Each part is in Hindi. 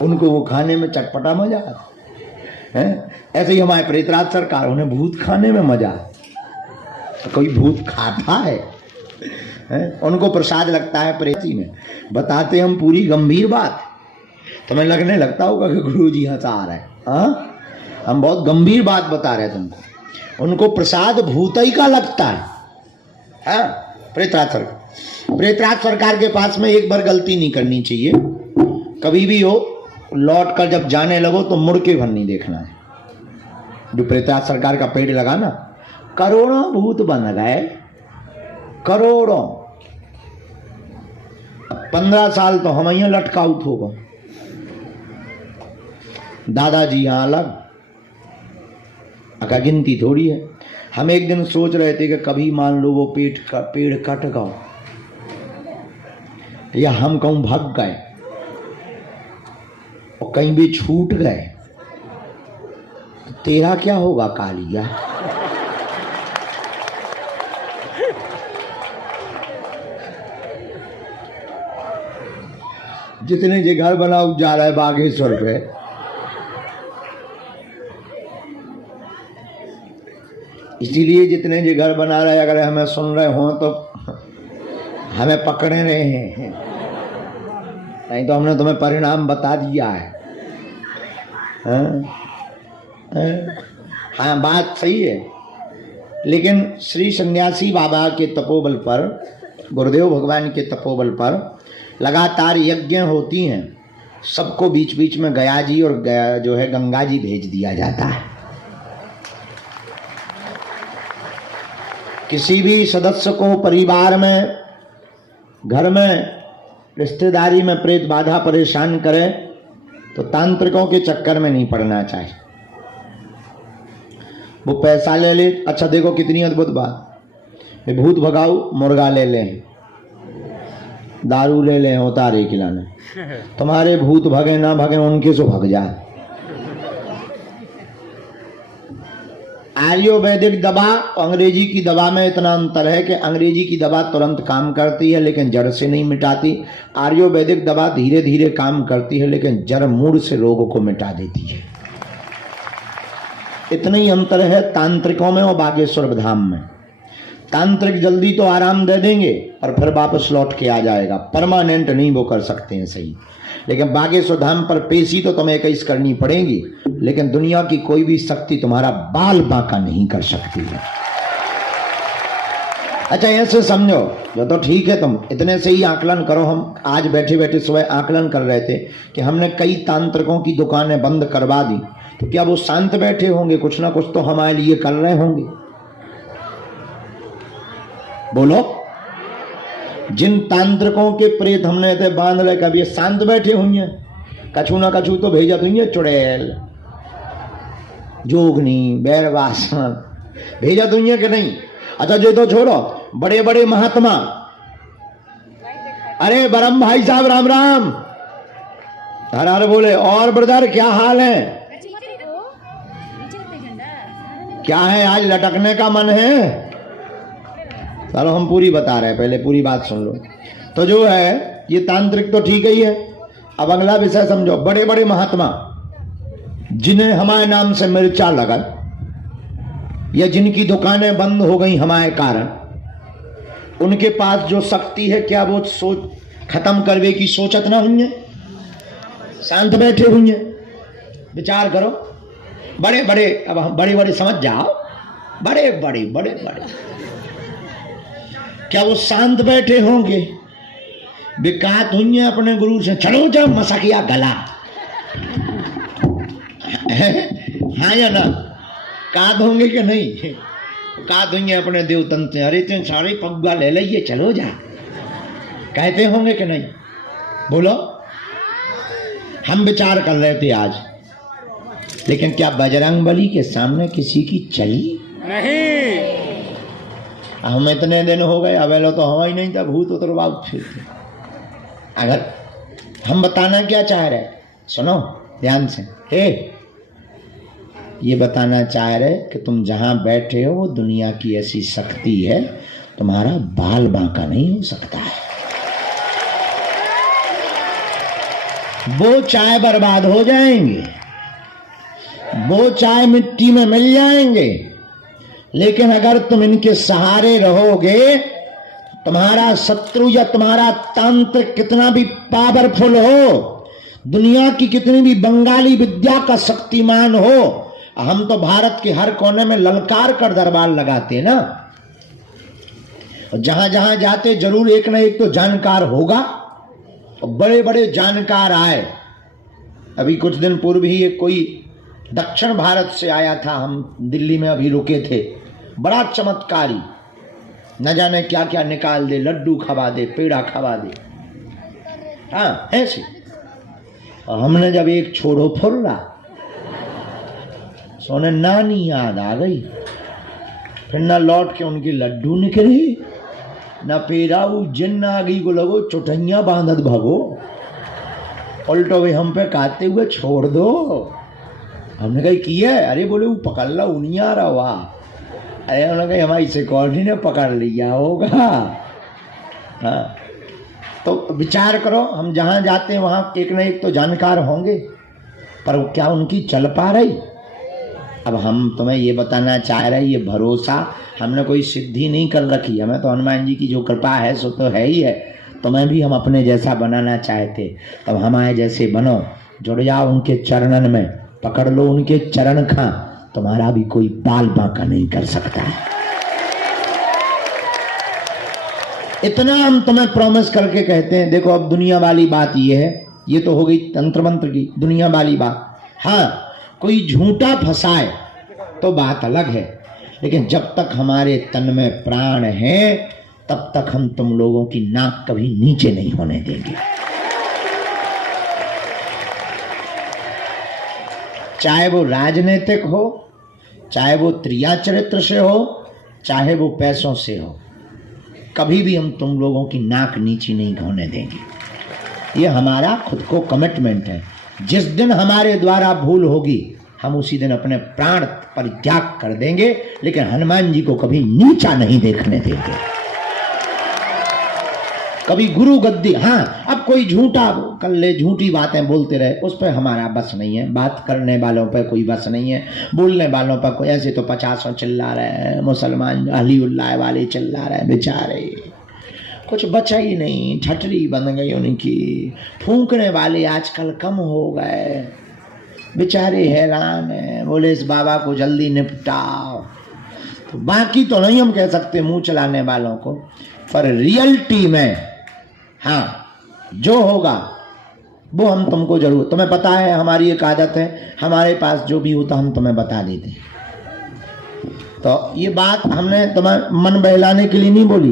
उनको वो खाने में चटपटा मजा आता है। ऐसे ही हमारे प्रेतराज सरकार, उन्हें भूत खाने में मजा है। तो कोई भूत खाता है? उनको प्रसाद लगता है प्रेती में। बताते हम पूरी गंभीर बात, तुम्हें लगने लगता होगा कि गुरुजी हंसा रहे हैं। हाँ, हम बहुत गंभीर बात बता रहे हैं तुमको। उनको प्रसाद भूतई का लगता है। हाँ, प्रेतराज सरकार के पास में एक बार गलती नहीं करनी चाहिए। कभी भी हो, लौट कर जब जाने लगो तो मुड़ के भर नहीं देखना है। जो प्रेतराज सरकार का पेड़ लगा ना, करोड़ों भूत बन गए, करोड़ों। 15 साल तो हम यहाँ लटकाउट होगा। दादाजी यहाँ अलग, अका गिनती थोड़ी है। हम एक दिन सोच रहे थे कि कभी मान लो वो पेड़ कट गया या हम कहूं भाग गए और कहीं भी छूट गए, तेरा क्या होगा कालिया? जितने जे घर बनाओ जा रहा है बागेश्वर पे, इसीलिए जितने जे घर बना रहे, अगर हमें सुन रहे हो तो हमें पकड़े रहे हैं, नहीं तो हमने तुम्हें परिणाम बता दिया है। हाँ, बात सही है। लेकिन श्री सन्यासी बाबा के तपोबल पर, गुरुदेव भगवान के तपोबल पर लगातार यज्ञ होती हैं। सबको बीच बीच में गया जी और जो है गंगा जी भेज दिया जाता है। किसी भी सदस्य को परिवार में, घर में, रिश्तेदारी में प्रेत बाधा परेशान करे तो तांत्रिकों के चक्कर में नहीं पड़ना चाहिए। वो पैसा ले ले, अच्छा देखो कितनी अद्भुत बात, भूत भगाओ, मुर्गा ले लें, दारू ले लें, उतारे खिलाने, तुम्हारे भूत भगे ना भगे उनके से भग जाए। आयुर्वेदिक दवा और अंग्रेजी की दवा में इतना अंतर है कि अंग्रेजी की दवा तुरंत काम करती है लेकिन जड़ से नहीं मिटाती। आयुर्वेदिक दवा धीरे धीरे काम करती है लेकिन जड़ मूड से रोगों को मिटा देती है। इतना ही अंतर है तांत्रिकों में और बागेश्वर धाम में। तांत्रिक जल्दी तो आराम दे देंगे और फिर वापस लौट के आ जाएगा, परमानेंट नहीं वो कर सकते हैं सही। लेकिन बागेश्वर धाम पर पेशी तो तुम्हें 21 करनी पड़ेगी, लेकिन दुनिया की कोई भी शक्ति तुम्हारा बाल बांका नहीं कर सकती है। अच्छा ऐसे समझो, जो तो ठीक है, तुम इतने से ही आकलन करो। हम आज बैठे बैठे सुबह आकलन कर रहे थे कि हमने कई तांत्रिकों की दुकानें बंद करवा दी, तो क्या वो शांत बैठे होंगे? कुछ ना कुछ तो हमारे लिए कर रहे होंगे। बोलो, जिन तांत्रिकों के प्रेत हमने थे बांध ले, कभी शांत बैठे हुए? कछु ना कछु तो भेजा हुई, चुड़ैल, जोगनी, बैरवासन भेजा हुई कि नहीं? अच्छा ये तो छोड़ो, बड़े बड़े महात्मा, अरे बरम भाई साहब राम राम, हर हर बोले। और ब्रदर क्या हाल है? क्या है, आज लटकने का मन है? चलो हम पूरी बता रहे हैं, पहले पूरी बात सुन लो। तो जो है ये तांत्रिक तो ठीक ही है। अब अगला विषय समझो। बड़े बड़े महात्मा जिन्हें हमारे नाम से मिर्चा लगा या जिनकी दुकानें बंद हो गई हमारे कारण, उनके पास जो शक्ति है, क्या वो सोच खत्म करवे की सोचत ना हुई है? शांत बैठे हुई है? विचार करो। बड़े बड़े, अब हम बड़े बड़े समझ जाओ, बड़े बड़े बड़े बड़े, क्या वो शांत बैठे होंगे? बिकात हुई है अपने गुरु से, चलो जा मसकिया गला, हाँ या ना? काद होंगे कि नहीं? काद हुई है अपने देवतन से, अरे तुम सारे पग्गा ले लीजिए, चलो जा, कहते होंगे कि नहीं? बोलो। हम विचार कर रहे थे आज, लेकिन क्या बजरंगबली के सामने किसी की चली? नहीं। हम इतने दिन हो गए, अवेलो तो हवा ही नहीं था, भूत उतरवाओ फिरते। अगर हम बताना क्या चाह रहे, सुनो ध्यान से। हे, ये बताना चाह रहे कि तुम जहां बैठे हो वो दुनिया की ऐसी शक्ति है, तुम्हारा बाल बांका नहीं हो सकता है। वो चाय बर्बाद हो जाएंगे, वो चाय मिट्टी में मिल जाएंगे, लेकिन अगर तुम इनके सहारे रहोगे, तुम्हारा शत्रु या तुम्हारा तांत्रिक कितना भी पावरफुल हो, दुनिया की कितनी भी बंगाली विद्या का शक्तिमान हो, हम तो भारत के हर कोने में ललकार कर दरबार लगाते हैं ना, जहां जहां जाते जरूर एक ना एक तो जानकार होगा, और बड़े बड़े जानकार आए। अभी कुछ दिन पूर्व ही एक कोई दक्षिण भारत से आया था, हम दिल्ली में अभी रुके थे, बड़ा चमत्कारी, न जाने क्या क्या निकाल दे, लड्डू खवा दे, पेड़ा खवा दे, हाँ ऐसे। और हमने जब एक छोड़ो फुर्रा, सोने नानी याद आ गई, फिर न लौट के उनकी लड्डू निकली न पेड़ा, जिन्न आ गई को लगो चुटैया बांधत भगो, उल्टो भी हम पे काटते हुए छोड़ दो। हमने कहा किया है? अरे बोले वो पकड़ ला उनिया रहा वाह। अरे उन्होंने कहा हमारी सिक्योरिटी ने पकड़ लिया होगा। हाँ, तो विचार करो, हम जहाँ जाते हैं वहाँ एक न एक तो जानकार होंगे, पर क्या उनकी चल पा रही? अब हम तुम्हें ये बताना चाह रहे, ये भरोसा हमने कोई सिद्धि नहीं कर रखी, हमें तो हनुमान जी की जो कृपा है सो तो है ही है। तुम्हें भी हम अपने जैसा बनाना चाहते, तब हमारे जैसे बनो, जुड़ जाओ उनके चरणन में, पकड़ लो उनके चरण खा, तुम्हारा भी कोई बाल बांका नहीं कर सकता है। इतना हम तुम्हें प्रॉमिस करके कहते हैं। देखो अब दुनिया वाली बात ये है, ये तो हो गई तंत्र मंत्र की दुनिया वाली बात। हाँ, कोई झूठा फंसाए तो बात अलग है, लेकिन जब तक हमारे तन में प्राण है तब तक हम तुम लोगों की नाक कभी नीचे नहीं होने देंगे। चाहे वो राजनीतिक हो, चाहे वो त्रिया चरित्र से हो, चाहे वो पैसों से हो, कभी भी हम तुम लोगों की नाक नीची नहीं होने देंगे। ये हमारा खुद को कमिटमेंट है। जिस दिन हमारे द्वारा भूल होगी हम उसी दिन अपने प्राण परित्याग कर देंगे, लेकिन हनुमान जी को कभी नीचा नहीं देखने देंगे, कभी गुरु गद्दी। हाँ, अब कोई झूठा कर ले, झूठी बातें बोलते रहे, उस पर हमारा बस नहीं है। बात करने वालों पर कोई बस नहीं है, बोलने वालों पर कोई। ऐसे तो 50 चिल्ला रहे हैं, मुसलमान अलीउल्लाह वाले चिल्ला रहे हैं, बेचारे कुछ बचा ही नहीं, ठटरी बन गई उनकी। फूंकने वाले आजकल कम हो गए, बेचारे हैरान हैं, बोले इस बाबा को जल्दी निपटाओ। तो बाकी तो नहीं हम कह सकते मुंह चलाने वालों को, पर रियलिटी में हाँ जो होगा वो हम तुमको जरूर, तुम्हें पता है हमारी एक आदत है, हमारे पास जो भी होता हम तुम्हें बता देते। तो ये बात हमने तुम्हें मन बहलाने के लिए नहीं बोली,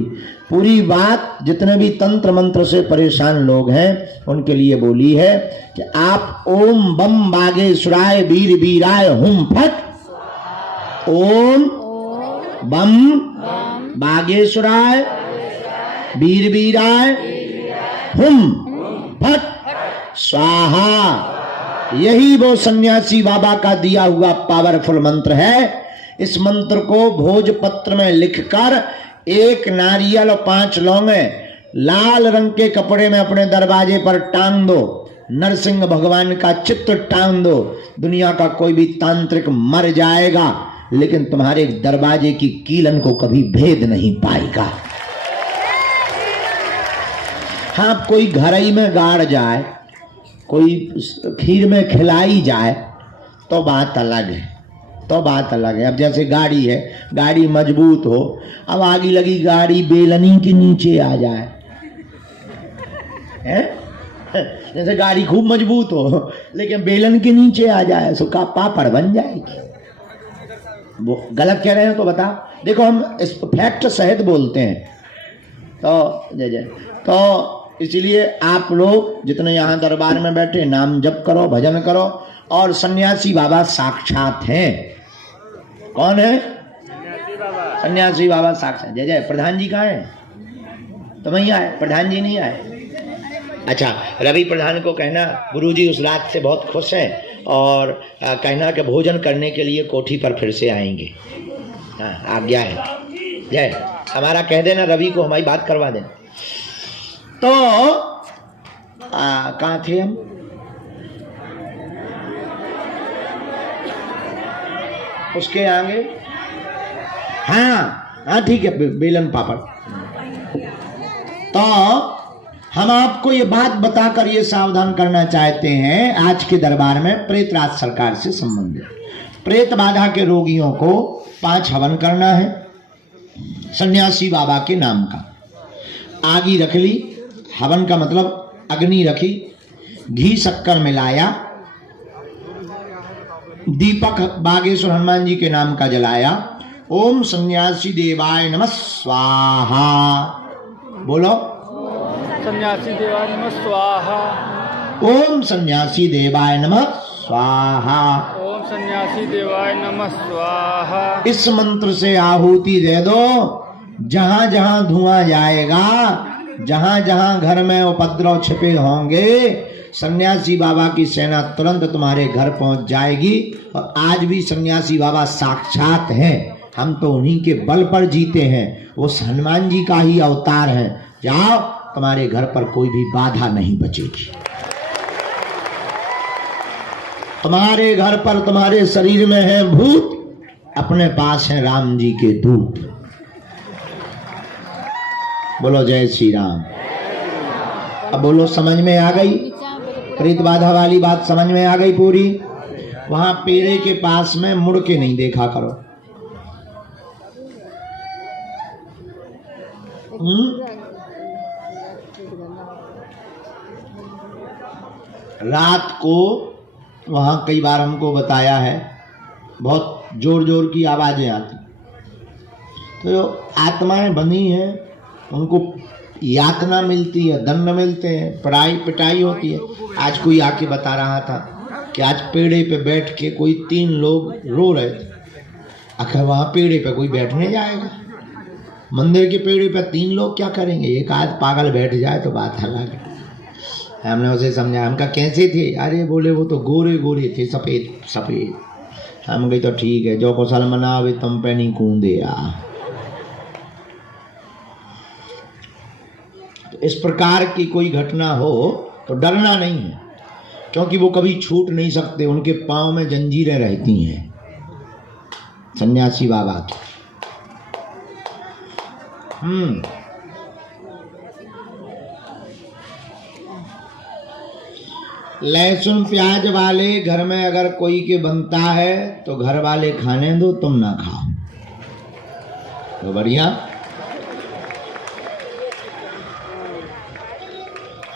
पूरी बात जितने भी तंत्र मंत्र से परेशान लोग हैं उनके लिए बोली है कि आप ओम बम बागेश्वराय वीर वीराय हुम फट, ओम बम बागेश्वराय वीर वीराय हुम फट स्वाहा। यही वो सन्यासी बाबा का दिया हुआ पावरफुल मंत्र है। इस मंत्र को भोजपत्र में लिखकर एक नारियल और 5 लौंगे लाल रंग के कपड़े में अपने दरवाजे पर टांग दो, नरसिंह भगवान का चित्र टांग दो। दुनिया का कोई भी तांत्रिक मर जाएगा लेकिन तुम्हारे दरवाजे की कीलन को कभी भेद नहीं पाएगा। हाँ, कोई घरई में गाड़ जाए, कोई खीर में खिलाई जाए तो बात अलग है, तो बात अलग है। अब जैसे गाड़ी है, गाड़ी मजबूत हो, अब आगे लगी गाड़ी बेलनी के नीचे आ जाए, है? जैसे गाड़ी खूब मजबूत हो लेकिन बेलन के नीचे आ जाए, सुखा पापड़ बन जाएगी। वो गलत कह रहे हैं तो बता। देखो हम इस फैक्ट सहित बोलते हैं, तो जय जय। तो इसलिए आप लोग जितने यहाँ दरबार में बैठे नाम जप करो, भजन करो। और सन्यासी बाबा साक्षात हैं। कौन है? सन्यासी बाबा साक्षात। जय जय। प्रधान जी कहाँ हैं? तुम ही आए, प्रधान जी नहीं आए। अच्छा, रवि प्रधान को कहना गुरुजी उस रात से बहुत खुश हैं और कहना कि भोजन करने के लिए कोठी पर फिर से आएंगे। हाँ, आज्ञा है। जय। हमारा कह देना रवि को, हमारी बात करवा देना। तो कहाँ थे हम? उसके आगे, हाँ हाँ ठीक है, बेलन पापड़। तो हम आपको ये बात बताकर ये सावधान करना चाहते हैं, आज के दरबार में प्रेतराज सरकार से संबंधित प्रेत बाधा के रोगियों को 5 हवन करना है सन्यासी बाबा के नाम का। आगी रख ली, हवन का मतलब अग्नि रखी, घी शक्कर मिलाया, दीपक बागेश्वर हनुमान जी के नाम का जलाया। ओम सन्यासी देवाय नमः स्वाहा, बोलो सन्यासी देवाय नमः स्वाहा। ओम सन्यासी देवाय नमः स्वाहा। ओम सन्यासी देवाय नमः स्वाहा। इस मंत्र से आहुति दे दो, जहां जहां धुआं जाएगा, जहां जहां घर में उपद्रव छिपे होंगे, सन्यासी बाबा की सेना तुरंत तुम्हारे घर पहुंच जाएगी। और आज भी सन्यासी बाबा साक्षात हैं, हम तो उन्हीं के बल पर जीते हैं, वो हनुमान जी का ही अवतार है। जाओ, तुम्हारे घर पर कोई भी बाधा नहीं बचेगी। तुम्हारे घर पर, तुम्हारे शरीर में है भूत, अपने पास है राम जी के दूत। बोलो जय श्री राम। अब बोलो, समझ में आ गई? प्रेत बाधा वाली बात समझ में आ गई पूरी? वहां पेड़े के पास में मुड़ के नहीं देखा करो। रात को वहां कई बार हमको बताया है, बहुत जोर जोर की आवाजें आती, तो जो आत्माएं बनी हैं उनको यातना मिलती है, दंड मिलते हैं, पिटाई होती है। आज कोई आके बता रहा था कि आज पेड़े पे बैठ के कोई 3 लोग रो रहे थे। आखिर वहां पेड़े पे कोई बैठने जाएगा? मंदिर के पेड़े पे 3 लोग क्या करेंगे? एक आध पागल बैठ जाए तो बात अलग है। हमने उसे समझा, हम कहा कैसे थे? अरे बोले वो तो गोरे गोरे थे, सफेद सफेद। हम गए तो ठीक है, जो कुशल मनावे तुम पे नहीं कूदे। तो इस प्रकार की कोई घटना हो तो डरना नहीं है, क्योंकि वो कभी छूट नहीं सकते, उनके पांव में जंजीरें रहती हैं सन्यासी बाबा की। लहसुन प्याज वाले घर में अगर कोई के बनता है तो घर वाले खाने दो, तुम ना खाओ, तो बढ़िया।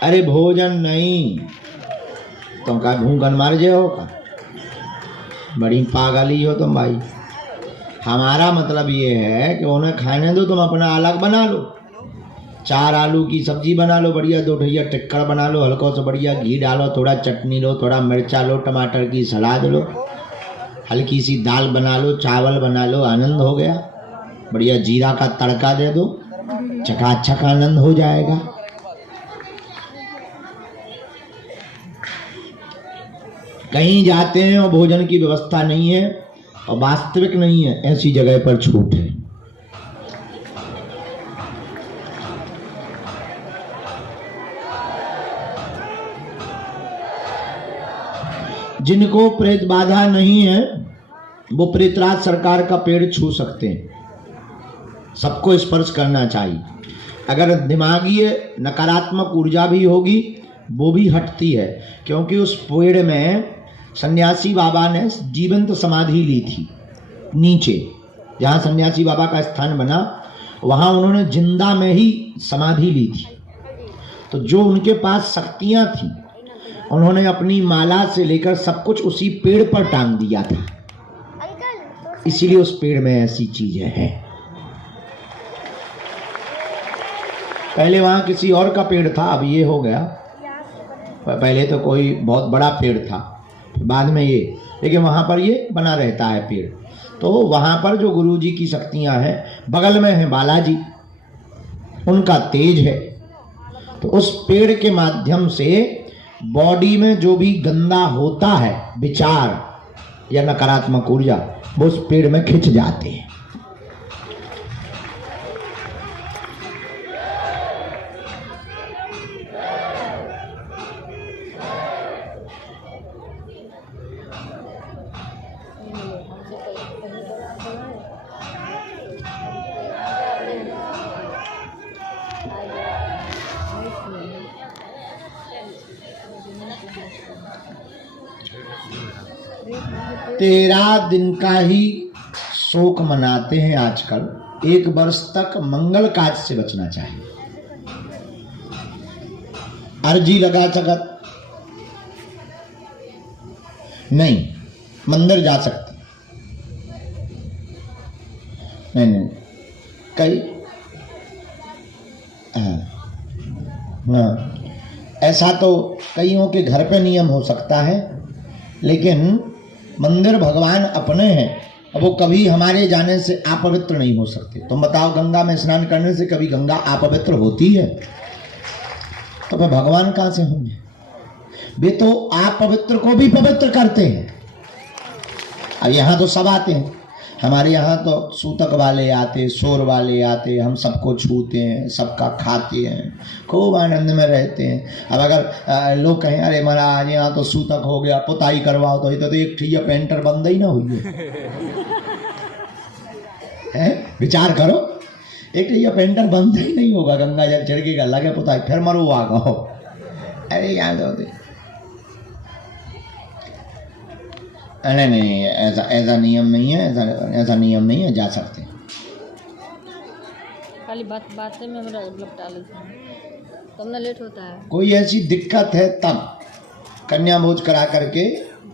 अरे भोजन नहीं, तुम का भूखन मर जाओ का? बड़ी पागली हो तुम भाई। हमारा मतलब ये है कि उन्हें खाने दो, तुम अपना अलग बना लो। 4 आलू की सब्जी बना लो, बढ़िया 2 ढैया टिक्कर बना लो, हल्का सा बढ़िया घी डालो, थोड़ा चटनी लो, थोड़ा मिर्चा लो, टमाटर की सलाद लो, हल्की सी दाल बना लो, चावल बना लो, आनंद हो गया। बढ़िया जीरा का तड़का दे दो, चकाचक आनंद हो जाएगा। कहीं जाते हैं और भोजन की व्यवस्था नहीं है और वास्तविक नहीं है, ऐसी जगह पर छूट है। जिनको प्रेत बाधा नहीं है वो प्रेतराज सरकार का पेड़ छू सकते हैं, सबको स्पर्श करना चाहिए। अगर दिमागी नकारात्मक ऊर्जा भी होगी वो भी हटती है, क्योंकि उस पेड़ में सन्यासी बाबा ने जीवंत समाधि ली थी। नीचे जहाँ सन्यासी बाबा का स्थान बना वहाँ उन्होंने जिंदा में ही समाधि ली थी। तो जो उनके पास शक्तियाँ थी उन्होंने अपनी माला से लेकर सब कुछ उसी पेड़ पर टांग दिया था, इसीलिए उस पेड़ में ऐसी चीजें हैं। पहले वहाँ किसी और का पेड़ था, अब ये हो गया। पहले तो कोई बहुत बड़ा पेड़ था, बाद में ये, लेकिन वहाँ पर ये बना रहता है पेड़। तो वहाँ पर जो गुरु जी की शक्तियाँ हैं, बगल में है बालाजी, उनका तेज है। तो उस पेड़ के माध्यम से बॉडी में जो भी गंदा होता है, विचार या नकारात्मक ऊर्जा, वो उस पेड़ में खिंच जाते हैं। 13 दिन का ही शोक मनाते हैं आजकल। 1 वर्ष तक मंगल काज से बचना चाहिए। अर्जी लगा सकत नहीं, मंदिर जा सकते नहीं कई हाँ, ऐसा तो कईयों के घर पे नियम हो सकता है, लेकिन मंदिर भगवान अपने हैं, अब वो कभी हमारे जाने से अपवित्र नहीं हो सकते। तुम बताओ, गंगा में स्नान करने से कभी गंगा अपवित्र होती है? तो फिर भगवान कहां से होंगे? वे तो अपवित्र को भी पवित्र करते हैं। और यहाँ तो सब आते हैं, हमारे यहाँ तो सूतक वाले आते, शोर वाले आते, हम सबको छूते हैं, सबका खाते हैं, खूब आनंद में रहते हैं। अब अगर लोग कहें अरे महाराज यहाँ तो सूतक हो गया, पुताई करवाओ, तो ये तो एक ठिया पेंटर बंद ही ना हुई है। विचार करो, एक ठिया पेंटर बंद ही नहीं होगा, गंगा जल छिड़केगा, लगे पुताई, फिर मरो आ गो। अरे याद होते नहीं, ऐसा नियम नहीं है, ऐसा नियम नहीं है, जा सकते। खाली बातें में हमरा लपटा लेते हैं, तब ना लेट होता है। कोई ऐसी दिक्कत है तब कन्या भोज करा करके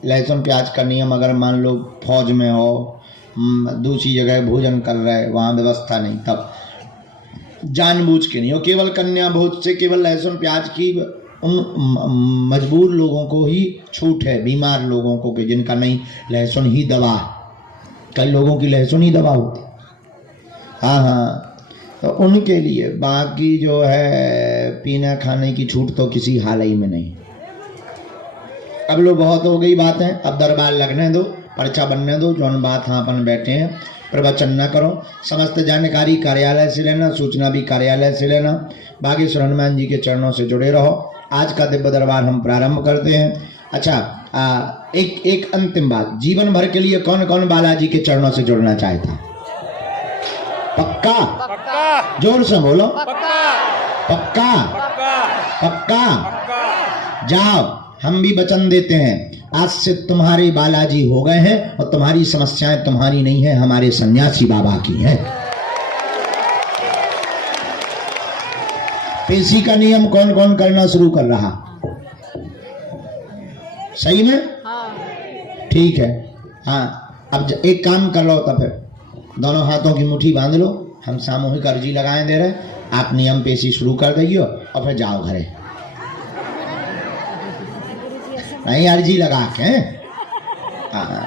लहसुन प्याज का नियम, अगर मान लो फौज में हो, दूसरी जगह भोजन कर रहे, वहाँ व्यवस्था नहीं, तब जानबूझ के नहीं हो। केवल कन्या भोज से केवल लहसुन प्याज की उन मजबूर लोगों को ही छूट है, बीमार लोगों को, कि जिनका नहीं लहसुन ही दवा, कई लोगों की लहसुन ही दवा होती। हाँ, तो उनके लिए, बाकी जो है पीना खाने की छूट तो किसी हाल ही में नहीं। अब लो बहुत हो गई बातें, अब दरबार लगने दो, पर्चा बनने दो, जौन बात हाँ अपन बैठे हैं प्रवचन न करो। समस्त जानकारी कार्यालय से लेना, सूचना भी कार्यालय से लेना। बागेश्वर हनुमान जी के चरणों से जुड़े रहो। आज का दिव्य दरबार हम प्रारंभ करते हैं। अच्छा, एक अंतिम बात, जीवन भर के लिए कौन कौन बालाजी के चरणों से जुड़ना चाहता? पक्का? पक्का। जोर से बोलो। पक्का। पक्का? पक्का। पक्का? जाओ, हम भी वचन देते हैं, आज से तुम्हारे बालाजी हो गए हैं और तुम्हारी समस्याएं तुम्हारी नहीं है, हमारे सन्यासी बाबा की हैं। पेशी का नियम कौन कौन करना शुरू कर रहा? सही में? हाँ। ठीक है। हाँ, अब एक काम कर लो, तो फिर दोनों हाथों की मुट्ठी बांध लो, हम सामूहिक अर्जी लगाए दे रहे, आप नियम पेशी शुरू कर देगी और फिर जाओ घरे। नहीं, अर्जी लगा के,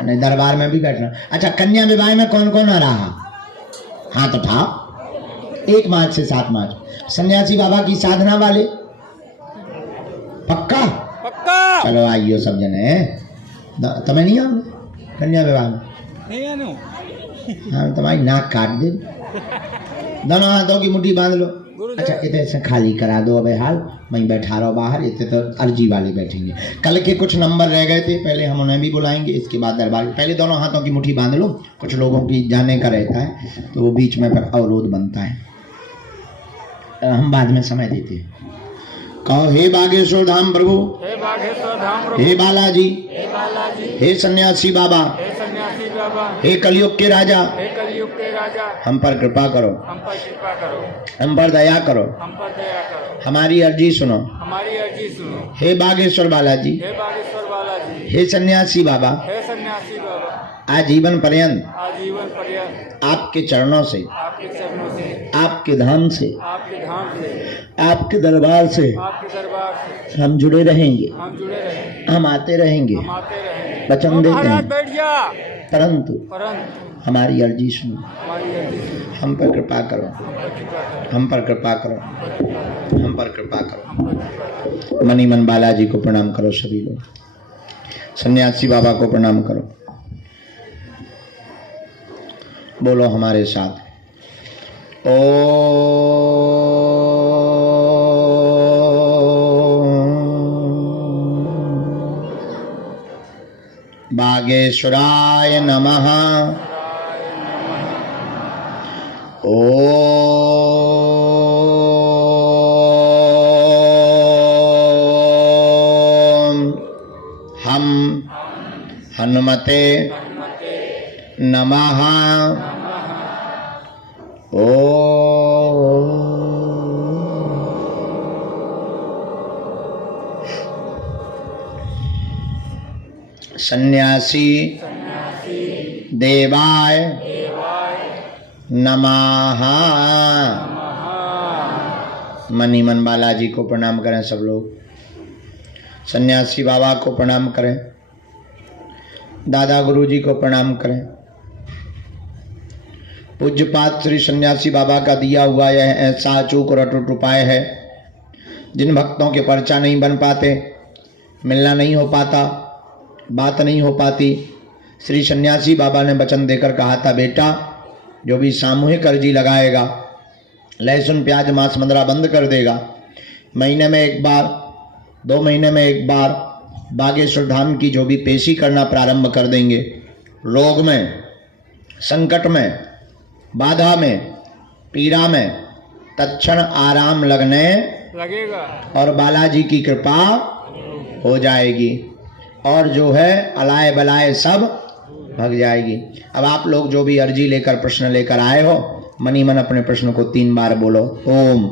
नहीं दरबार में भी बैठना। अच्छा, कन्या विवाह में कौन कौन आ रहा? हाथ उठाओ। 1 मार्च से 7 मार्च सन्यासी बाबा की साधना वाले। पक्का? पक्का। चलो आइयो सब जने। तुम्हें नहीं आओ कन्या विवाह में? नहीं आनो। हाँ, तुम्हारी नाक काट दे। दोनों हाथों की मुट्ठी बांध लो। अच्छा, इतने से खाली करा दो, अबे हाल वहीं बैठा रहो बाहर, इतने तो अर्जी वाले बैठेंगे। कल के कुछ नंबर रह गए थे, पहले हम उन्हें भी बुलाएंगे, इसके बाद दरबार। पहले दोनों हाथों की मुट्ठी बांध लो, कुछ लोगों की जाने का रहता है तो वो बीच में फिर अवरोध बनता है, हम बाद में समय देते हैं। कहो, हे बागेश्वर धाम प्रभु, हे बागेश्वर धाम प्रभु, हे बालाजी, हे बालाजी, हे सन्यासी बाबा, हे सन्यासी बाबा, हे कलयुग के राजा, हे कलयुग के राजा, हम पर कृपा करो, हम पर कृपा करो, हम पर दया करो, हम पर दया करो, हमारी अर्जी सुनो, हमारी अर्जी सुनो। हे बागेश्वर बालाजी, हे बागेश्वर बालाजी, हे सन्यासी बाबा, हे सन्यासी बाबा, आजीवन पर्यंत आजीवन पर्यंत आपके चरणों से, आपके चरणों से, आपके धाम से, आपके धाम से, आपके दरबार से आपके दरबार से हम जुड़े रहेंगे, हम जुड़े रहे, हम आते रहेंगे, हम आते रहेंगे। वचन देते महाराज हैं। बैठ जा। परंतु परंतु हमारी अर्जी सुनो, हमारी अर्जी सुनो, हम पर कृपा करो, हम पर कृपा करो, हम पर कृपा करो, हम पर कृपा करो, हम पर कृपा करो। हम पर कृपा करो। मनी मन बालाजी को प्रणाम करो सभी लोग, सन्यासी बाबा को प्रणाम करो। बोलो हमारे साथ, बागेश्वराय नमः। ओम हम हनुमते नमः ओ सन्यासी देवाय नमः। मनी मन बालाजी को प्रणाम करें सब लोग। सन्यासी बाबा को प्रणाम करें, दादा गुरु जी को प्रणाम करें। पूज्यपात श्री सन्यासी बाबा का दिया हुआ यह ऐसा अचूक और अटूट उपाय है, जिन भक्तों के पर्चा नहीं बन पाते, मिलना नहीं हो पाता, बात नहीं हो पाती, श्री सन्यासी बाबा ने वचन देकर कहा था, बेटा जो भी सामूहिक अर्जी लगाएगा, लहसुन प्याज मांस मंदरा बंद कर देगा, महीने में एक बार, 2 महीने में एक बार बागेश्वर धाम की जो भी पेशी करना प्रारंभ कर देंगे, रोग में, संकट में, बाधा में, पीड़ा में तत्क्षण आराम लगने लगेगा और बालाजी की कृपा हो जाएगी और जो है अलाए बलाए सब भग जाएगी। अब आप लोग जो भी अर्जी लेकर प्रश्न लेकर आए हो, मनी मन अपने प्रश्न को 3 बार बोलो। ओम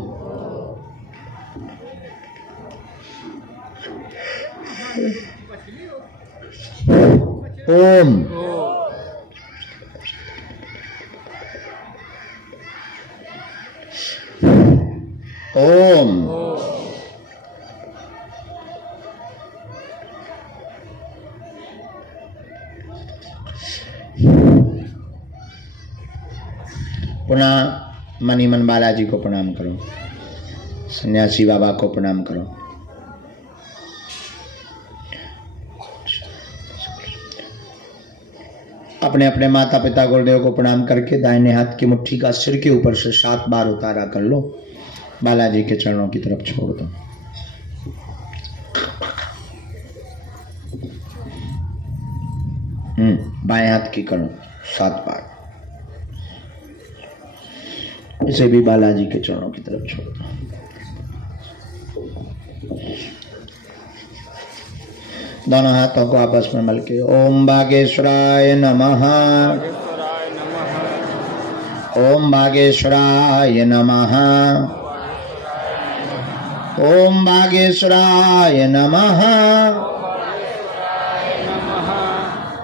ओम ओम पुनः मनी मन बालाजी को प्रणाम करो, सन्यासी बाबा को प्रणाम करो। अपने अपने माता पिता गुरुदेव को प्रणाम करके दाहिने हाथ की मुट्ठी का सिर के ऊपर से 7 बार उतारा कर लो, बालाजी के चरणों की तरफ छोड़ दो। बाएं हाथ की करो 7 बार, इसे भी बालाजी के चरणों की तरफ छोड़ दो। दोनों हाथों को आपस में मल के ओम बागेश्वराय नमः, ओम बागेश्वराय नमः, ओम बागेश्वराय नमः,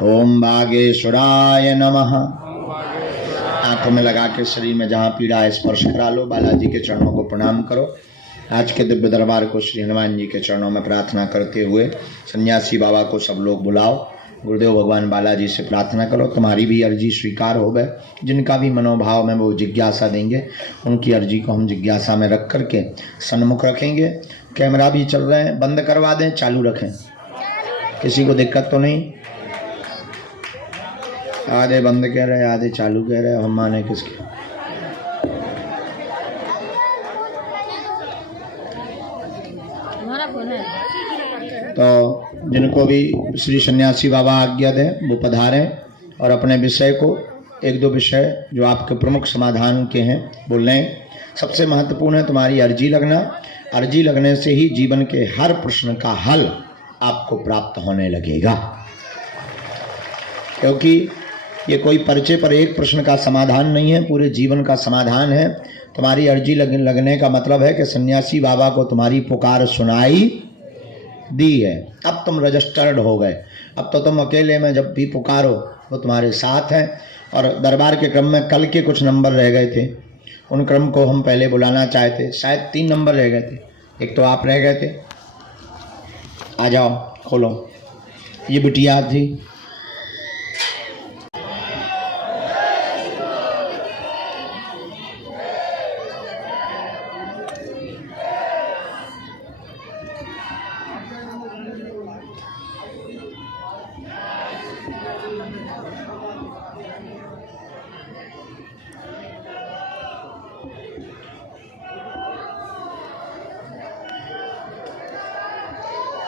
ओम बागेश्वराय नमः। आंखों में लगा के शरीर में जहाँ पीड़ा है स्पर्श करा लो, बालाजी के चरणों को प्रणाम करो। आज के दिव्य दरबार को श्री हनुमान जी के चरणों में प्रार्थना करते हुए सन्यासी बाबा को सब लोग बुलाओ। गुरुदेव भगवान बालाजी से प्रार्थना करो तुम्हारी भी अर्जी स्वीकार हो गए। जिनका भी मनोभाव में वो जिज्ञासा देंगे, उनकी अर्जी को हम जिज्ञासा में रख करके सन्मुख रखेंगे। कैमरा भी चल रहे हैं, बंद करवा दें चालू रखें, किसी को दिक्कत तो नहीं? आधे बंद कह रहे, आधे चालू कह रहे, हम माने किसके? हमारा फोन है। तो जिनको भी श्री सन्यासी बाबा आज्ञा दें वो पधारें और अपने विषय को 1-2 विषय जो आपके प्रमुख समाधान के हैं बोल लें। सबसे महत्वपूर्ण है तुम्हारी अर्जी लगना। अर्जी लगने से ही जीवन के हर प्रश्न का हल आपको प्राप्त होने लगेगा, क्योंकि ये कोई पर्चे पर एक प्रश्न का समाधान नहीं है, पूरे जीवन का समाधान है। तुम्हारी अर्जी लगने का मतलब है कि सन्यासी बाबा को तुम्हारी पुकार सुनाई दी है, अब तुम रजिस्टर्ड हो गए। अब तो तुम अकेले में जब भी पुकारो वो तुम्हारे साथ हैं। और दरबार के क्रम में कल के कुछ नंबर रह गए थे, उन क्रम को हम पहले बुलाना चाहते। शायद 3 नंबर रह गए थे, एक तो आप रह गए थे। आ जाओ, खोलो। ये बिटिया थी,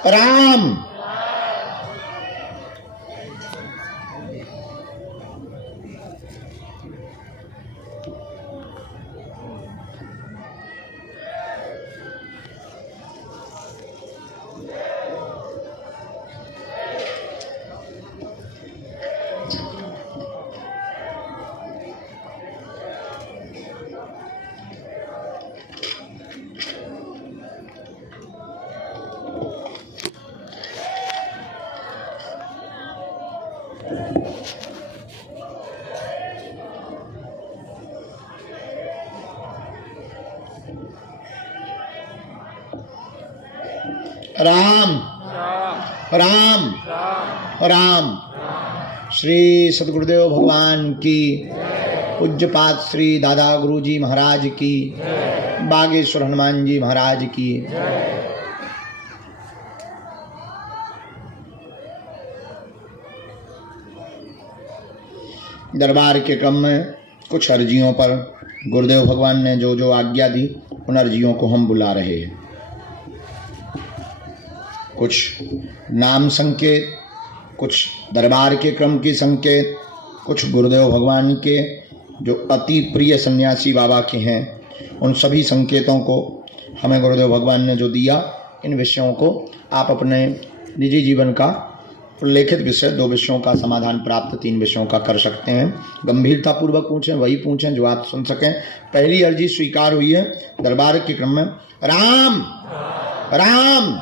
राम। राम राम राम राम राम। श्री सद्गुरुदेव भगवान की, पूज्यपाद श्री दादा गुरुजी महाराज की, बागेश्वर हनुमान जी महाराज की। दरबार के क्रम में कुछ अर्जियों पर गुरुदेव भगवान ने जो जो आज्ञा दी, उन अर्जियों को हम बुला रहे हैं। कुछ नाम संकेत, कुछ दरबार के क्रम की संकेत, कुछ गुरुदेव भगवान के जो अति प्रिय सन्यासी बाबा के हैं, उन सभी संकेतों को हमें गुरुदेव भगवान ने जो दिया, इन विषयों को आप अपने निजी जीवन का उल्लेखित विषय 2 विषयों का समाधान प्राप्त 3 विषयों का कर सकते हैं। गंभीरता पूर्वक पूछें, वही पूछें जो आप सुन सकें। पहली अर्जी स्वीकार हुई है दरबार के क्रम में। राम राम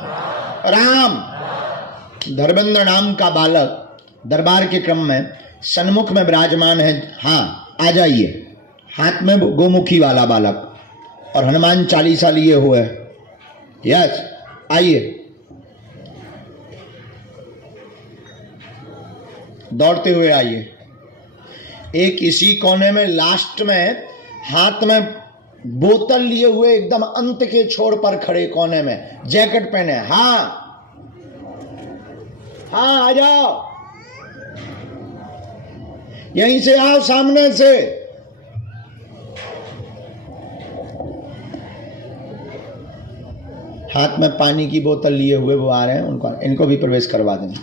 राम। धर्मेंद्र नाम का बालक दरबार के क्रम में सन्मुख में विराजमान है। हाँ, आ जाइए। हाथ में गोमुखी वाला बालक और हनुमान चालीसा लिए हुए। यस, आइए। दौड़ते हुए आइए। एक इसी कोने में लास्ट में हाथ में बोतल लिए हुए एकदम अंत के छोर पर खड़े कोने में, जैकेट पहने। हाँ हाँ, आ जाओ, यहीं से आओ, सामने से। हाथ में पानी की बोतल लिए हुए वो आ रहे हैं, उनको इनको भी प्रवेश करवा दें।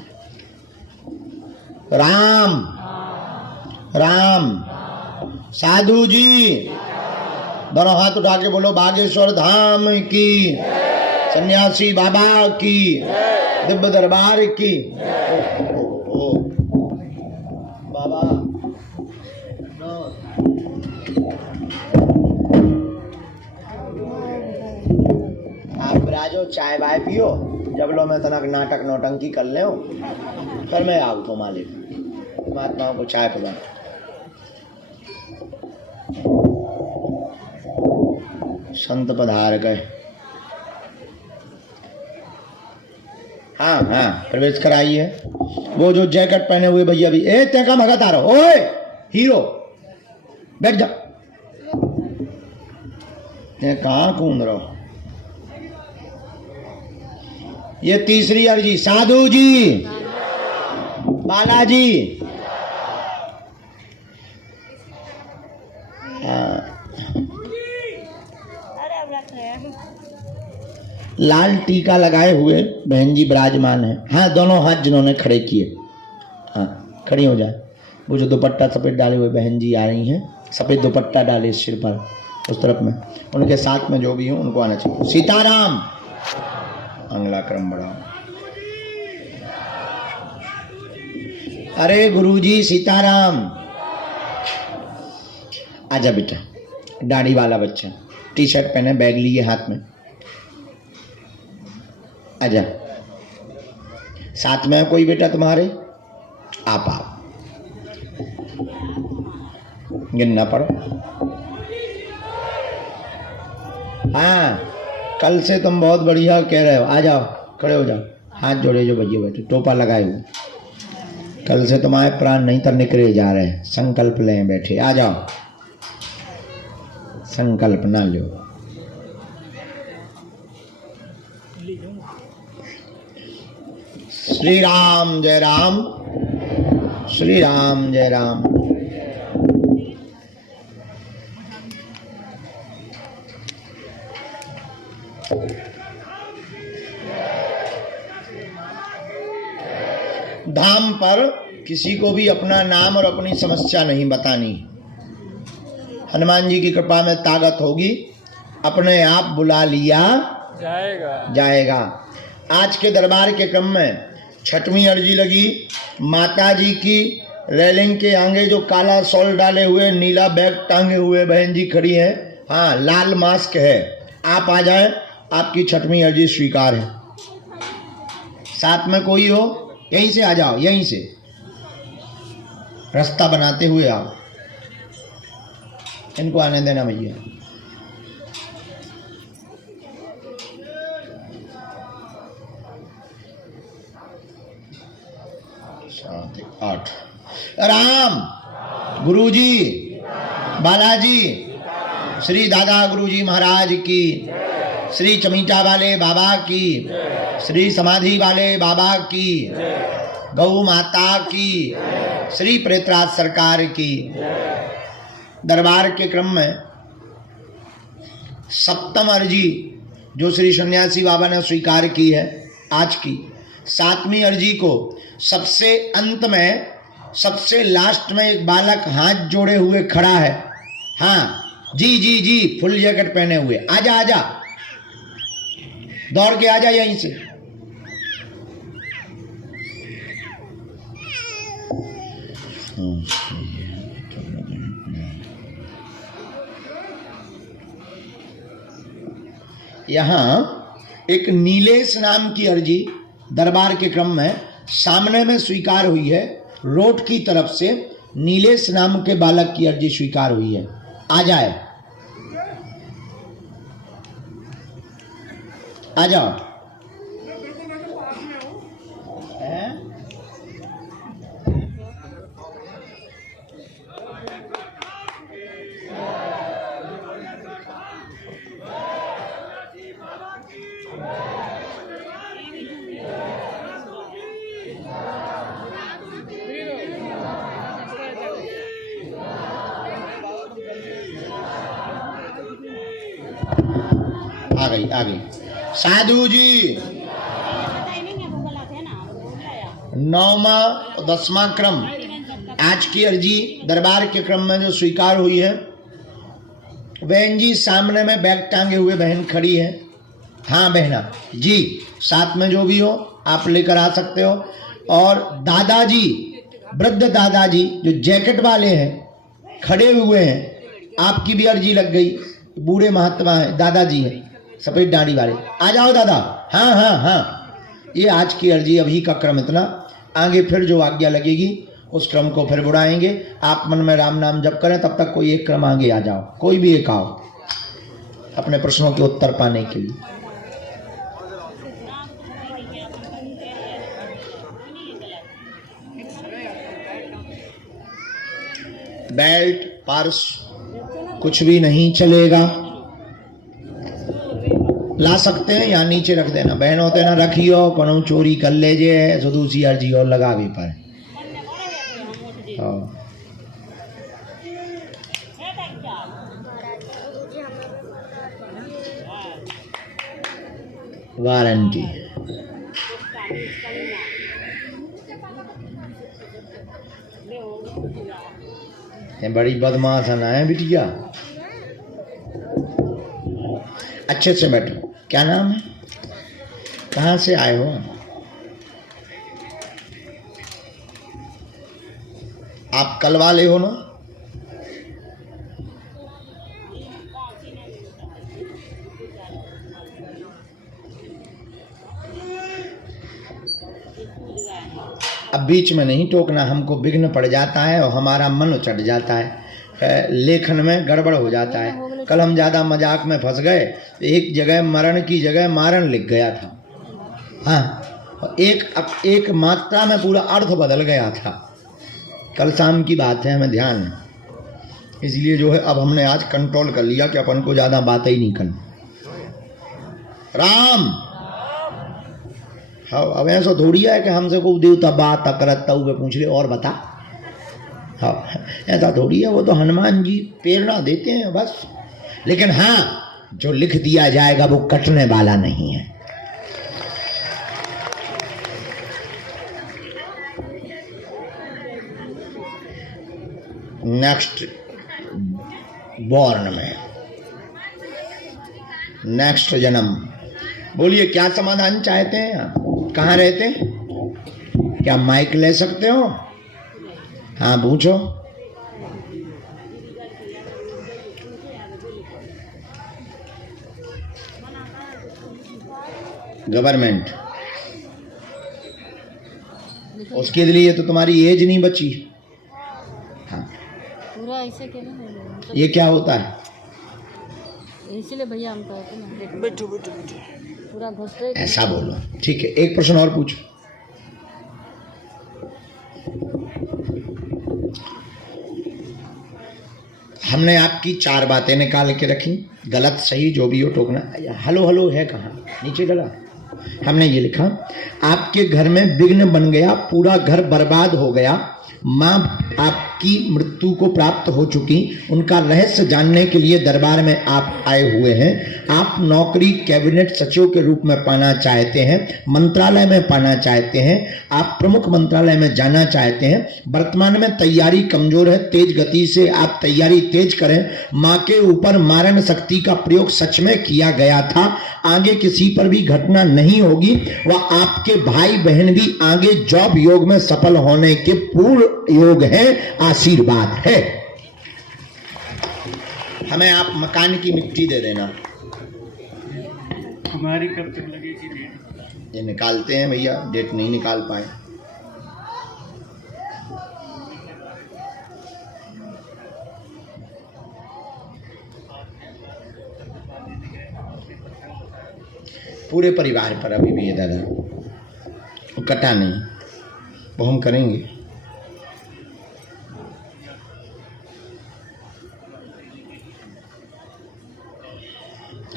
राम राम। साधु जी दोनों हाथ उठा के बोलो, बागेश्वर धाम की, सन्यासी बाबा की, दिव्य दरबार की। ओ बाबा, आप राजो चाय बाय पियो, जब लो मैं तनक नाटक नौटंकी कर ले, फिर मैं आऊ तो मालिक महात्माओं को चाय पिला। संत पधार गए। हाँ हाँ, प्रवेश कराइए। वो जो जैकेट पहने हुए भैया भी, ए तेका भगत आ रहा, ओए हीरो बैठ जा। ते कहाँ कूद रहो। ये तीसरी अर्जी, साधु जी, बालाजी। लाल टीका लगाए हुए बहन जी विराजमान है। हाँ, दोनों हाथ जिन्होंने खड़े किए, हाँ खड़ी हो जाए। वो जो दुपट्टा सफेद डाले हुए बहन जी आ रही हैं, सफेद दुपट्टा डाले सिर पर, उस तरफ में, उनके साथ में जो भी हो उनको आना चाहिए। सीताराम। अगला क्रम बढ़ाओ। अरे गुरुजी सीताराम। आजा बेटा, दाढ़ी वाला बच्चा, टी शर्ट पहने, बैग लिए हाथ में, आजा। साथ में कोई बेटा तुम्हारे? आप आओ, गिनना पड़ो। हाँ, कल से तुम बहुत बढ़िया कह रहे हो। आ जाओ, खड़े हो जाओ, हाथ जोड़े जो भैया बैठे, टोपा लगाए हुए। कल से तुम्हारे प्राण नहीं तर निकले जा रहे हैं। संकल्प लें बैठे। आ जाओ, संकल्प ना लो। श्री राम जय राम, श्री राम जय राम। धाम पर किसी को भी अपना नाम और अपनी समस्या नहीं बतानी। हनुमान जी की कृपा में ताकत होगी, अपने आप बुला लिया जाएगा। आज के दरबार के क्रम में 6वीं अर्जी लगी। माता जी की रेलिंग के आगे जो काला शॉल डाले हुए, नीला बैग टांगे हुए बहन जी खड़ी है। हाँ, लाल मास्क है। आप आ जाएं, आपकी 6वीं अर्जी स्वीकार है। साथ में कोई हो, यहीं से आ जाओ, यहीं से रास्ता बनाते हुए आओ। इनको आने देना भैया। 8। राम, गुरुजी, बालाजी, श्री दादा गुरुजी महाराज की, श्री चमीटा वाले बाबा की, श्री समाधि वाले बाबा की, गौ माता की, श्री प्रेतराज सरकार की। दरबार के क्रम में सप्तम अर्जी जो श्री सन्यासी बाबा ने स्वीकार की है आज की, 7वीं अर्जी को सबसे अंत में, सबसे लास्ट में एक बालक हाथ जोड़े हुए खड़ा है। हाँ जी जी जी, फुल जैकेट पहने हुए, आजा आजा, दौड़ के आजा यहीं से। यहाँ एक नीलेश नाम की अर्जी दरबार के क्रम में सामने में स्वीकार हुई है। रोड की तरफ से नीलेश नाम के बालक की अर्जी स्वीकार हुई है। आ जाए, आ जाओ। आ गई आ गई। साधु जी 9वां 10वां क्रम आज की अर्जी दरबार के क्रम में जो स्वीकार हुई है। बहन जी सामने में बैग टांगे हुए बहन खड़ी है। हाँ बहना जी, साथ में जो भी हो आप लेकर आ सकते हो। और दादाजी, वृद्ध दादाजी जो जैकेट वाले हैं खड़े हुए हैं, आपकी भी अर्जी लग गई। बूढ़े महात्मा है, दादाजी है सफेद दाढ़ी वाले, आ जाओ दादा। हाँ हाँ हाँ, ये आज की अर्जी अभी का क्रम इतना। आगे फिर जो आज्ञा लगेगी उस क्रम को फिर बुढ़ाएंगे। आप मन में राम नाम जप करें, तब तक कोई एक क्रम आगे आ जाओ, कोई भी एक आओ अपने प्रश्नों के उत्तर पाने के लिए। बेल्ट पर्स कुछ भी नहीं चलेगा, ला सकते हैं या नीचे रख देना। बहन होते ना रखियो, कोनो चोरी कर ले जे सो दूसरी अर्जी और लगा भी पर। वारंटी ये बड़ी बदमाश है ना है बिटिया। अच्छे से बैठो। क्या नाम है, कहाँ से आए हो? आप कल वाले हो ना? अब बीच में नहीं टोकना, हमको विघ्न पड़ जाता है और हमारा मन चढ़ जाता है, लेखन में गड़बड़ हो जाता है। कल हम ज़्यादा मजाक में फंस गए, एक जगह मरण की जगह मारण लिख गया था। हाँ, एक मात्रा में पूरा अर्थ बदल गया था। कल शाम की बात है, हमें ध्यान है, इसलिए जो है अब हमने आज कंट्रोल कर लिया कि अपन को ज़्यादा बातें ही नहीं करनी। राम, हाँ अब ऐसा थोड़ी है कि हमसे को देवता बात करता हुए पूछ ले और बता। हाँ ऐसा थोड़ी है, वो तो हनुमान जी प्रेरणा देते हैं बस। लेकिन हाँ, जो लिख दिया जाएगा वो कटने वाला नहीं है। नेक्स्ट बॉर्न में, नेक्स्ट जन्म। बोलिए क्या समाधान चाहते हैं आप? कहाँ रहते हैं? क्या माइक ले सकते हो? हाँ पूछो। गवर्नमेंट, उसके लिए तो तुम्हारी एज नहीं बची। हाँ पूरा ऐसे के ये क्या होता है? इसीलिए भैया हम कहते हैं बैठो बैठो बैठो, पूरा घुसते। ऐसा बोलो, ठीक है। एक प्रश्न और पूछो। हमने आपकी 4 बातें निकाल के रखी, गलत सही जो भी हो टोकना। हलो हलो है कहाँ, नीचे डला। हमने ये लिखा, आपके घर में विघ्न बन गया, पूरा घर बर्बाद हो गया, माँ आपकी मृत्यु को प्राप्त हो चुकी, उनका रहस्य जानने के लिए दरबार में आप आए हुए हैं। आप नौकरी कैबिनेट सचिव के रूप में पाना चाहते हैं, मंत्रालय में पाना चाहते हैं, आप प्रमुख मंत्रालय में जाना चाहते हैं। वर्तमान में तैयारी कमजोर है, तेज गति से आप तैयारी तेज करें। माँ के ऊपर मारण शक्ति का प्रयोग सच में किया गया था, आगे किसी पर भी घटना नहीं होगी। वह आपके भाई बहन भी आगे जॉब योग में सफल होने के पूर्ण योग है, आशीर्वाद है। हमें आप मकान की मिट्टी दे देना। हमारी कब तक लगेगी डेट? ये निकालते हैं भैया, डेट नहीं निकाल पाए। पूरे परिवार पर अभी भी है दादा, वो कटा नहीं, वो हम करेंगे।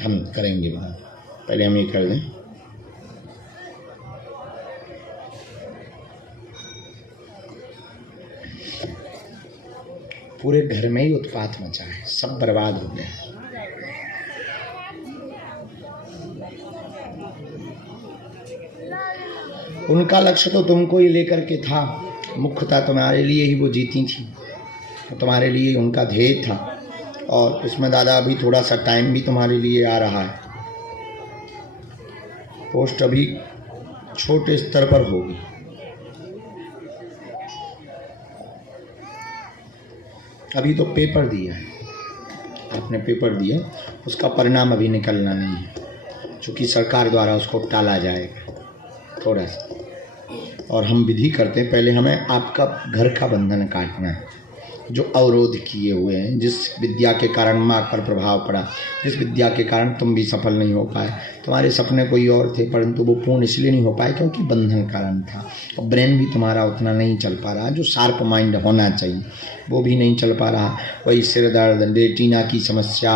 हम करेंगे बात, पहले हम ये कर दें। पूरे घर में ही उत्पात मचा है, सब बर्बाद हो गया है। उनका लक्ष्य तो तुमको ही लेकर के था, मुख्यतः तुम्हारे लिए ही वो जीती थी, तो तुम्हारे लिए उनका ध्येय था। और इसमें दादा अभी थोड़ा सा टाइम भी तुम्हारे लिए आ रहा है। पोस्ट अभी छोटे स्तर पर होगी, अभी तो पेपर दिया है आपने, पेपर दिया, उसका परिणाम अभी निकलना नहीं है, क्योंकि सरकार द्वारा उसको टाला जाएगा थोड़ा सा। और हम विधि करते हैं, पहले हमें आपका घर का बंधन काटना है, जो अवरोध किए हुए हैं, जिस विद्या के कारण माँ पर प्रभाव पड़ा, जिस विद्या के कारण तुम भी सफल नहीं हो पाए। तुम्हारे सपने कोई और थे, परंतु वो पूर्ण इसलिए नहीं हो पाए क्योंकि बंधन कारण था। और ब्रेन भी तुम्हारा उतना नहीं चल पा रहा, जो शार्प माइंड होना चाहिए वो भी नहीं चल पा रहा। वही सिर दर्द, रेटिना की समस्या,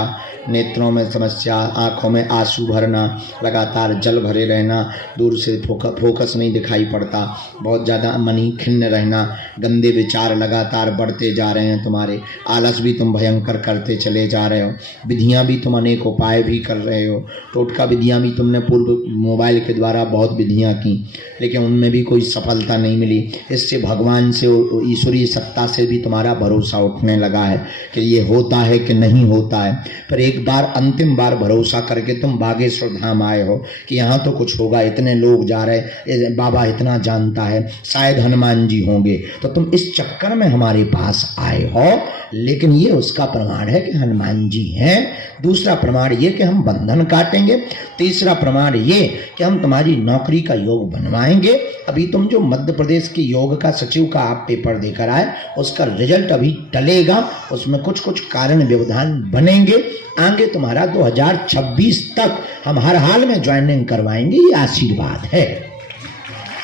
नेत्रों में समस्या, आँखों में आंसू भरना, लगातार जल भरे रहना, दूर से फोकस नहीं दिखाई पड़ता, बहुत ज़्यादा मन ही खिन्न रहना, गंदे विचार लगातार बढ़ते जा रहे हैं तुम्हारे, आलस भी तुम भयंकर करते चले जा रहे हो, विधियाँ भी तुम अनेक उपाय भी कर रहे हो, टोटका विधियाँ भी तुमने पूर्व मोबाइल के द्वारा बहुत विधियाँ की, लेकिन उनमें भी कोई सफलता नहीं मिली। इससे भगवान से, ईश्वरीय सत्ता से भी तुम्हारा भरोसा उठने लगा है कि ये होता है कि नहीं होता है। पर एक बार, अंतिम बार भरोसा करके तुम बागेश्वर धाम आए हो कि यहाँ तो कुछ होगा, इतने लोग जा रहे, बाबा इतना जानता है, शायद हनुमान जी होंगे, तो तुम इस चक्कर में हमारे पास आए हो। लेकिन ये उसका प्रमाण है कि हनुमान जी हैं, दूसरा प्रमाण ये कि हम बंधन काटेंगे, तीसरा प्रमाण ये कि हम तुम्हारी नौकरी का योग बनवाएंगे। अभी तुम जो मध्य प्रदेश के योग का सचिव का आप पेपर देकर आए, उसका रिजल्ट अभी टलेगा, उसमें कुछ कुछ कारण व्यवधान बनेंगे। आगे तुम्हारा 2026 तक हम हर हाल में ज्वाइनिंग करवाएंगे, ये आशीर्वाद है।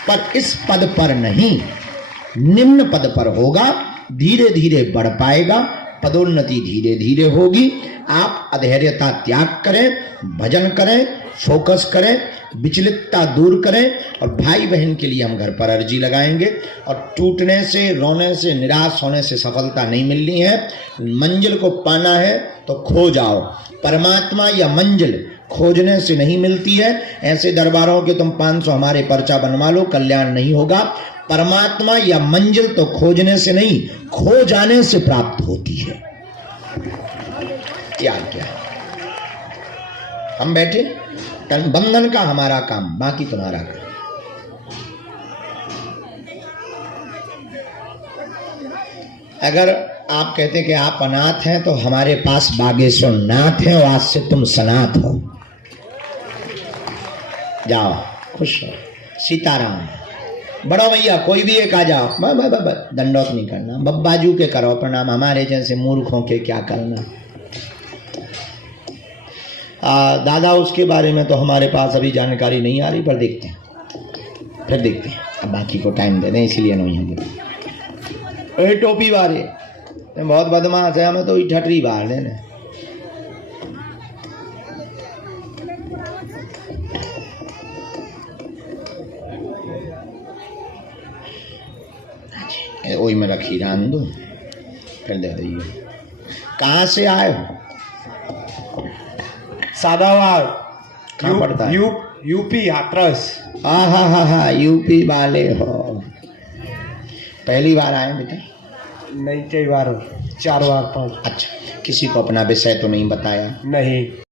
पर इस पद पर नहीं, निम्न पद पर होगा, धीरे धीरे बढ़ पाएगा, पदोन्नति धीरे धीरे होगी। आप अधैर्यता त्याग करें, भजन करें, फोकस करें, विचलितता दूर करें। और भाई बहन के लिए हम घर पर अर्जी लगाएंगे। और टूटने से, रोने से, निराश होने से सफलता नहीं मिलनी है। मंजिल को पाना है तो खो जाओ, परमात्मा या मंजिल खोजने से नहीं मिलती है। ऐसे दरबारों के तुम 500 हमारे पर्चा बनवा लो, कल्याण नहीं होगा। परमात्मा या मंजिल तो खोजने से नहीं, खो जाने से प्राप्त होती है। क्या हम बैठे, बंधन का हमारा काम, बाकी तुम्हारा काम। अगर आप कहते कि आप अनाथ हैं, तो हमारे पास बागेश्वर नाथ हैं, और आज से तुम सनाथ हो। जाओ, खुश हो, सीताराम। बड़ो भैया कोई भी एक आ जाओ, दंडोत नहीं करना, बब्बाजू के करो प्रणाम, हमारे जैसे मूर्खों के क्या करना। दादा, उसके बारे में तो हमारे पास अभी जानकारी नहीं आ रही, पर देखते हैं, फिर देखते हैं। अब बाकी को टाइम दे दें, इसलिए नहीं होंगे। ए टोपी वाले, तो बहुत बदमाश है, हमें तो ही ठटरी बाहर लेने। वही में रखी रान दो, फिर दे दीजिए। कहाँ से आए हो? सादावार कहाँ पड़ता है? यूपी हाथरस। हा यूपी वाले हो। पहली बार आए बेटा? नहीं, कई बार, 4 बार 5। अच्छा, किसी को अपना विषय तो नहीं बताया? नहीं।